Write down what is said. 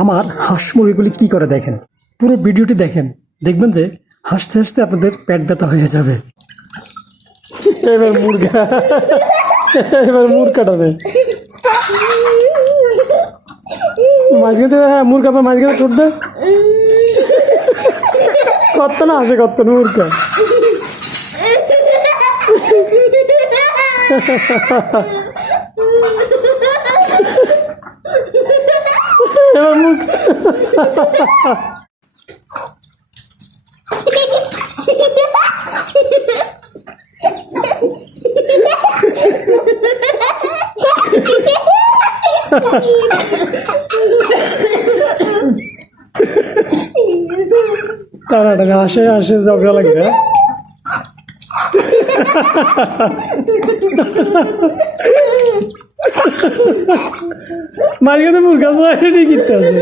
আমার হাঁস মুরগিগুলি কী করে দেখেন, পুরো ভিডিওটি দেখেন, দেখবেন যে হাসতে হাসতে আপনাদের পেট ব্যথা হয়ে যাবে। এবার মুরগা, এবার মুরগাটা দেয় মাঝখানে, হ্যাঁ মুরগা আপনার মাঝখানে ছোট দেয় কত না আসে কত না মুরগা। এবার মুরগা টানাটানি আসে আসে ঝগড়া লাগে। মাঝখানে মুরগা ঠিকই আছে।